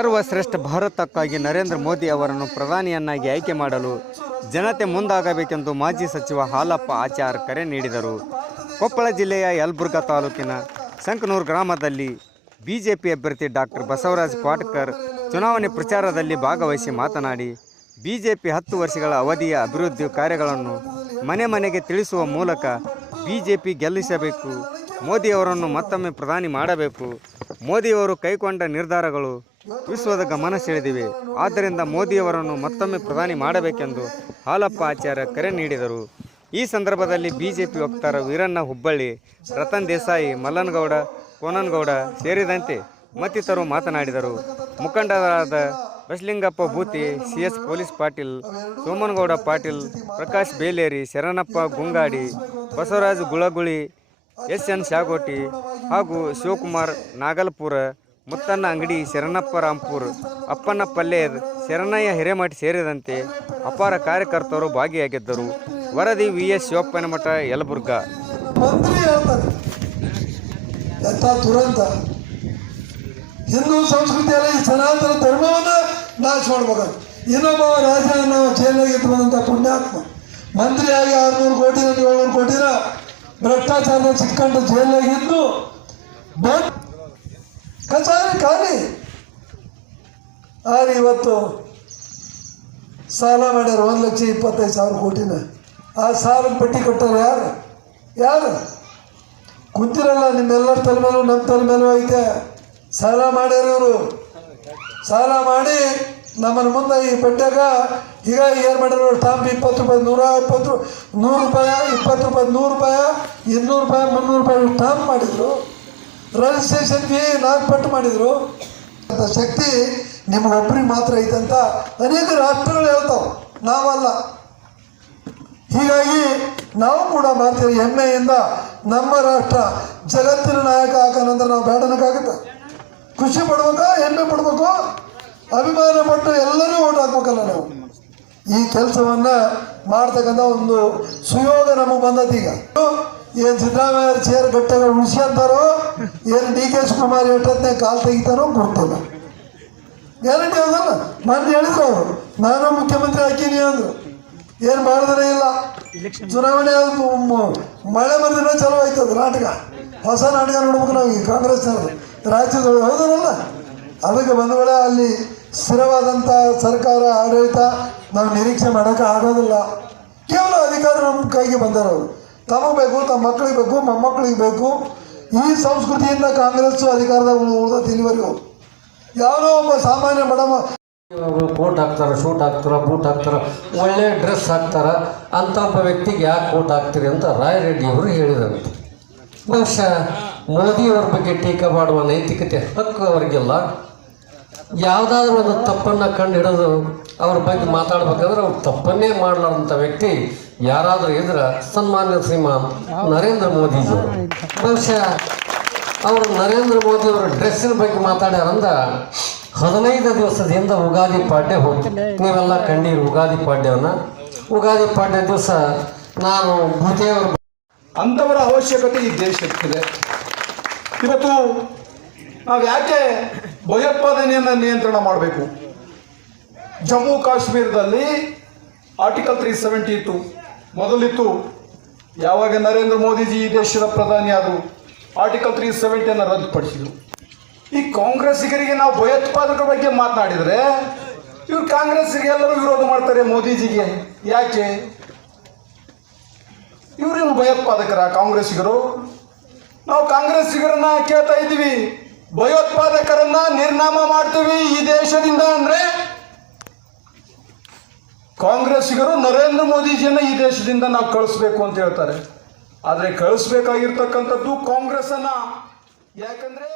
ಸರ್ವಶ್ರೇಷ್ಠ ಭಾರತಕ್ಕಾಗಿ ನರೇಂದ್ರ ಮೋದಿ ಅವರನ್ನು ಪ್ರಧಾನಿಯನ್ನಾಗಿ ಆಯ್ಕೆ ಮಾಡಲು ಜನತೆ ಮುಂದಾಗಬೇಕೆಂದು ಮಾಜಿ ಸಚಿವ ಹಾಲಪ್ಪ ಆಚಾರ್ ಕರೆ ನೀಡಿದರು. ಕೊಪ್ಪಳ ಜಿಲ್ಲೆಯ ಯಲಬುರ್ಗಾ ತಾಲೂಕಿನ ಸಂಕನೂರು ಗ್ರಾಮದಲ್ಲಿ ಬಿಜೆಪಿ ಅಭ್ಯರ್ಥಿ ಡಾಕ್ಟರ್ ಬಸವರಾಜ ಕ್ವಾಟ್ಕರ್ ಚುನಾವಣೆ ಪ್ರಚಾರದಲ್ಲಿ ಭಾಗವಹಿಸಿ ಮಾತನಾಡಿ, ಬಿಜೆಪಿ 10 ವರ್ಷಗಳ ಅವಧಿಯ ಅಭಿವೃದ್ಧಿ ಕಾರ್ಯಗಳನ್ನು ಮನೆ ಮನೆಗೆ ತಿಳಿಸುವ ಮೂಲಕ ಬಿಜೆಪಿ ಗೆಲ್ಲಿಸಬೇಕು, ಮೋದಿಯವರನ್ನು ಮತ್ತೊಮ್ಮೆ ಪ್ರಧಾನಿ ಮಾಡಬೇಕು. ಮೋದಿಯವರು ಕೈಗೊಂಡ ನಿರ್ಧಾರಗಳು ವಿಶ್ವದ ಗಮನ ಸೆಳೆದಿವೆ. ಆದ್ದರಿಂದ ಮೋದಿಯವರನ್ನು ಮತ್ತೊಮ್ಮೆ ಪ್ರಧಾನಿ ಮಾಡಬೇಕೆಂದು ಹಾಲಪ್ಪ ಆಚಾರ್ಯ ಕರೆ ನೀಡಿದರು. ಈ ಸಂದರ್ಭದಲ್ಲಿ ಬಿಜೆಪಿ ವಕ್ತಾರ ವೀರಣ್ಣ ಹುಬ್ಬಳ್ಳಿ, ರತನ್ ದೇಸಾಯಿ, ಮಲ್ಲನಗೌಡ, ಕೋನನಗೌಡ ಸೇರಿದಂತೆ ಮತ್ತಿತರರು ಮಾತನಾಡಿದರು. ಮುಖಂಡರಾದ Basalingappa Booti, CS police Patil, Somanagouda Patil, Prakash Beleri, Sharanappa Gungadi, Basavaraja Gulaguli, SN Shagoti ಹಾಗೂ ಶಿವಕುಮಾರ್ ನಾಗಲ್ಪುರ, ಮುತ್ತಣ್ಣ ಅಂಗಡಿ, ಶರಣಪ್ಪ ರಾಂಪುರ್, ಅಪ್ಪಣ್ಣ ಪಲ್ಲೇದ್, ಶರಣಯ್ಯ ಹಿರೇಮಠ ಸೇರಿದಂತೆ ಅಪಾರ ಕಾರ್ಯಕರ್ತರು ಭಾಗಿಯಾಗಿದ್ದರು. ವರದಿ VS ಶಿವಪ್ಪನಮಠ, ಯಲಬುರ್ಗಾ. ಮಂತ್ರಿ ಹೇಳ್ತಾರೆ ಎಂಥ ದುರಂತ, ಹಿಂದೂ ಸಂಸ್ಕೃತಿಯಲ್ಲಿ ಸನಾತನ ಧರ್ಮವನ್ನು ನಾಶ ಮಾಡ್ಬೇಕು. ಇನ್ನೊಬ್ಬ ರಾಜನ ಜೈಲಿಗೆ ಇದ್ದಂಥ ಪುಣ್ಯಾತ್ಮ ಮಂತ್ರಿಯಾಗಿ 600 ಕೋಟಿ 700 ಕೋಟಿನ ಭ್ರಷ್ಟಾಚಾರ ಸಿಕ್ಕೊಂಡು ಜೈಲಾಗಿದ್ದು ಬಂದು ಕಚೇರಿ ಖಾಲಿ. ಆದ್ರೆ ಇವತ್ತು ಸಾಲ ಮಾಡ್ಯಾರ 1,25,000 ಕೋಟಿನ. ಆ ಸಾಲಕ್ಕೆ ಬಡ್ಡಿ ಕಟ್ಟಾರ ಯಾರು ಕುಂತಿರಲ್ಲ. ನಿಮ್ಮೆಲ್ಲರ ತಲೆ ಮೇಲೂ ನಮ್ಮ ತಲೆ ಮೇಲೂ ಐತೆ. ಸಾಲ ಮಾಡ್ಯಾರ ಇವರು. ಸಾಲ ಮಾಡಿ ನಮ್ಮನ್ನು ಮುಂದೆ ಈ ಬಡ್ಡ್ಯಾಗ ಈಗ ಏನು ಮಾಡ್ಯಾರ, ಸ್ಟಾಂಪ್ 20 ರೂಪಾಯಿ, 120, 100 ರೂಪಾಯಿ, 20 ರೂಪಾಯಿ, 100 ರೂಪಾಯಿ, 200 ರೂಪಾಯಿ, 300 ರೂಪಾಯಿ ಸ್ಟಾಂಪ್ ಮಾಡಿದರು. ರಿಜಿಸ್ಟ್ರೇಷನ್ ಫೀ 4 ಪಟ್ಟು ಮಾಡಿದರು. ಅಂತ ಶಕ್ತಿ ನಿಮಗೊಬ್ಬರಿಗೆ ಮಾತ್ರ ಐತಂತ ಅನೇಕ ರಾಷ್ಟ್ರಗಳು ಹೇಳ್ತಾವೆ, ನಾವಲ್ಲ. ಹೀಗಾಗಿ ನಾವು ಕೂಡ ಮಾಡ್ತೀವಿ ಹೆಮ್ಮೆಯಿಂದ ನಮ್ಮ ರಾಷ್ಟ್ರ ಜಗತ್ತಿನ ನಾಯಕ ಹಾಕೋಣಂದ್ರೆ ನಾವು ಬೇಡನಕ್ಕಾಗುತ್ತೆ. ಖುಷಿ ಪಡ್ಬೇಕು, ಹೆಮ್ಮೆ ಪಡ್ಬೇಕು, ಅಭಿಮಾನ ಪಟ್ಟು ಎಲ್ಲರೂ ಓಟ್ ಹಾಕ್ಬೇಕಲ್ಲ. ನಾವು ಈ ಕೆಲಸವನ್ನು ಮಾಡ್ತಕ್ಕಂಥ ಒಂದು ಸುಯೋಗ ನಮಗೆ ಬಂದದ್ದು. ಈಗ ಏನು ಸಿದ್ದರಾಮಯ್ಯ ಚೇರ್ ಗಟ್ಟೆಗೆ ಉಳಿಸ್ಕೊಂತಾರೋ, ಏನು DK ಶಿವಕುಮಾರ್ ಎಷ್ಟೊತ್ತನೇ ಕಾಲು ತೆಗಿತಾರೋ ಗೊತ್ತಿಲ್ಲ. ಗ್ಯಾರಂಟಿ ಅದಲ್ಲ. ಮೊನ್ನೆ ಹೇಳಿದ್ರು ಅವರು, ನಾನು ಮುಖ್ಯಮಂತ್ರಿ ಹಾಕೀನಿ ಅಂದರು. ಏನು ಮಾಡಿದ್ರೆ ಇಲ್ಲ. ಚುನಾವಣೆ ಮಳೆ ಬಂದಿರೋ ಚಲೋ ಆಯ್ತದ ನಾಟಕ. ಹೊಸ ನಾಟಕ ನೋಡ್ಬೇಕು ನಾವು ಈ ಕಾಂಗ್ರೆಸ್ನವ್ರು ರಾಜ್ಯದೊಳಗೆ. ಹೌದಲ್ಲ? ಅದಕ್ಕೆ ಬಂಧುಗಳೇ, ಅಲ್ಲಿ ಸ್ಥಿರವಾದಂಥ ಸರ್ಕಾರ ಆಡಳಿತ ನಾವು ನಿರೀಕ್ಷೆ ಮಾಡೋಕ್ಕೆ ಆಗೋದಿಲ್ಲ. ಕೇವಲ ಅಧಿಕಾರ ನಮ್ಮ ಕೈಗೆ ಬಂದವರು. ತಮಗೆ ಬೇಕು, ತಮ್ಮ ಮಕ್ಕಳಿಗೆ ಬೇಕು, ಮೊಮ್ಮಕ್ಕಳಿಗೆ ಬೇಕು. ಈ ಸಂಸ್ಕೃತಿಯಿಂದ ಕಾಂಗ್ರೆಸ್ಸು ಅಧಿಕಾರದಾಗ ಉಳಿದ ತಿಳುವರಿಗೂ ಯಾವನೋ ಒಬ್ಬ ಸಾಮಾನ್ಯ ಬಡವ ಕೋಟ್ ಹಾಕ್ತಾರೆ, ಶೂಟ್ ಹಾಕ್ತಾರೆ, ಬೂಟ್ ಹಾಕ್ತಾರೆ, ಒಳ್ಳೆ ಡ್ರೆಸ್ ಹಾಕ್ತಾರೆ. ಅಂಥ ಒಬ್ಬ ವ್ಯಕ್ತಿಗೆ ಯಾಕೆ ಕೋಟ್ ಹಾಕ್ತೀರಿ ಅಂತ ರಾಯರೆಡ್ಡಿ ಅವರು ಹೇಳಿದಂತೆ. ಬಹುಶಃ ಮೋದಿಯವರ ಬಗ್ಗೆ ಟೀಕೆ ಮಾಡುವ ನೈತಿಕತೆ ಹಕ್ಕು ಅವರಿಗೆಲ್ಲ. ಯಾವುದಾದ್ರೂ ಒಂದು ತಪ್ಪನ್ನು ಕಂಡು ಹಿಡಿದು ಅವ್ರ ಬಗ್ಗೆ ಮಾತಾಡ್ಬೇಕಾದ್ರೆ ಅವ್ರು ತಪ್ಪನ್ನೇ ಮಾಡಲಾರಂಥ ವ್ಯಕ್ತಿ ಯಾರಾದರೂ ಇದ್ರೆ ಸನ್ಮಾನ್ಯ ಶ್ರೀಮಾನ್ ನರೇಂದ್ರ ಮೋದಿಜಿಯವರು. ಬಹುಶಃ ಅವರು ನರೇಂದ್ರ ಮೋದಿಯವರ ಡ್ರೆಸ್ಸಿನ ಬಗ್ಗೆ ಮಾತಾಡ್ಯಾರಂದ್ರೆ 15 ದಿವಸದಿಂದ ಉಗಾದಿ ಪಾಡ್ಯ ಹೋಗ್ತು. ನೀವೆಲ್ಲ ಕಂಡೀರಿ ಉಗಾದಿ ಪಾಡ್ಯವನ್ನು. ಉಗಾದಿ ಪಾಡ್ಯ ದಿವಸ ನಾನು ಭೂದೇವರ ಅಂಥವರ ಅವಶ್ಯಕತೆ ಈ ದೇಶಕ್ಕಿದೆ. ಇವತ್ತು ನಾವು ಯಾಕೆ ಭಯೋತ್ಪಾದನೆಯನ್ನು ನಿಯಂತ್ರಣ ಮಾಡಬೇಕು? ಜಮ್ಮು ಕಾಶ್ಮೀರದಲ್ಲಿ ಆರ್ಟಿಕಲ್ 372 ಮೊದಲಿತ್ತು. ಯಾವಾಗ ನರೇಂದ್ರ ಮೋದಿಜಿ ಈ ದೇಶದ ಪ್ರಧಾನಿ ಆದರು, ಆರ್ಟಿಕಲ್ 370 ರದ್ದುಪಡಿಸಿದರು. ಈ ಕಾಂಗ್ರೆಸ್ಸಿಗರಿಗೆ ನಾವು ಭಯೋತ್ಪಾದಕರ ಬಗ್ಗೆ ಮಾತನಾಡಿದರೆ ಇವರು ಕಾಂಗ್ರೆಸ್ಸಿಗೆ ಎಲ್ಲರೂ ವಿರೋಧ ಮಾಡ್ತಾರೆ ಮೋದಿಜಿಗೆ. ಯಾಕೆ? ಇವ್ರೇನು ಭಯೋತ್ಪಾದಕರ ಕಾಂಗ್ರೆಸ್ಸಿಗರು? ನಾವು ಕಾಂಗ್ರೆಸ್ಸಿಗರನ್ನ ಕೇಳ್ತಾ ಇದ್ದೀವಿ, ಭಯೋತ್ಪಾದಕರನ್ನ ನಿರ್ನಾಮ ಮಾಡ್ತೀವಿ ಈ ದೇಶದಿಂದ ಅಂದ್ರೆ ಕಾಂಗ್ರೆಸ್ಸಿಗರು ನರೇಂದ್ರ ಮೋದಿಜಿಯನ್ನ ಈ ದೇಶದಿಂದ ನಾವು ಕಳಿಸ್ಬೇಕು ಅಂತ ಹೇಳ್ತಾರೆ. ಆದರೆ ಕಳಿಸ್ಬೇಕಾಗಿರ್ತಕ್ಕಂಥದ್ದು ಕಾಂಗ್ರೆಸ್ಸನ್ನ. ಯಾಕಂದ್ರೆ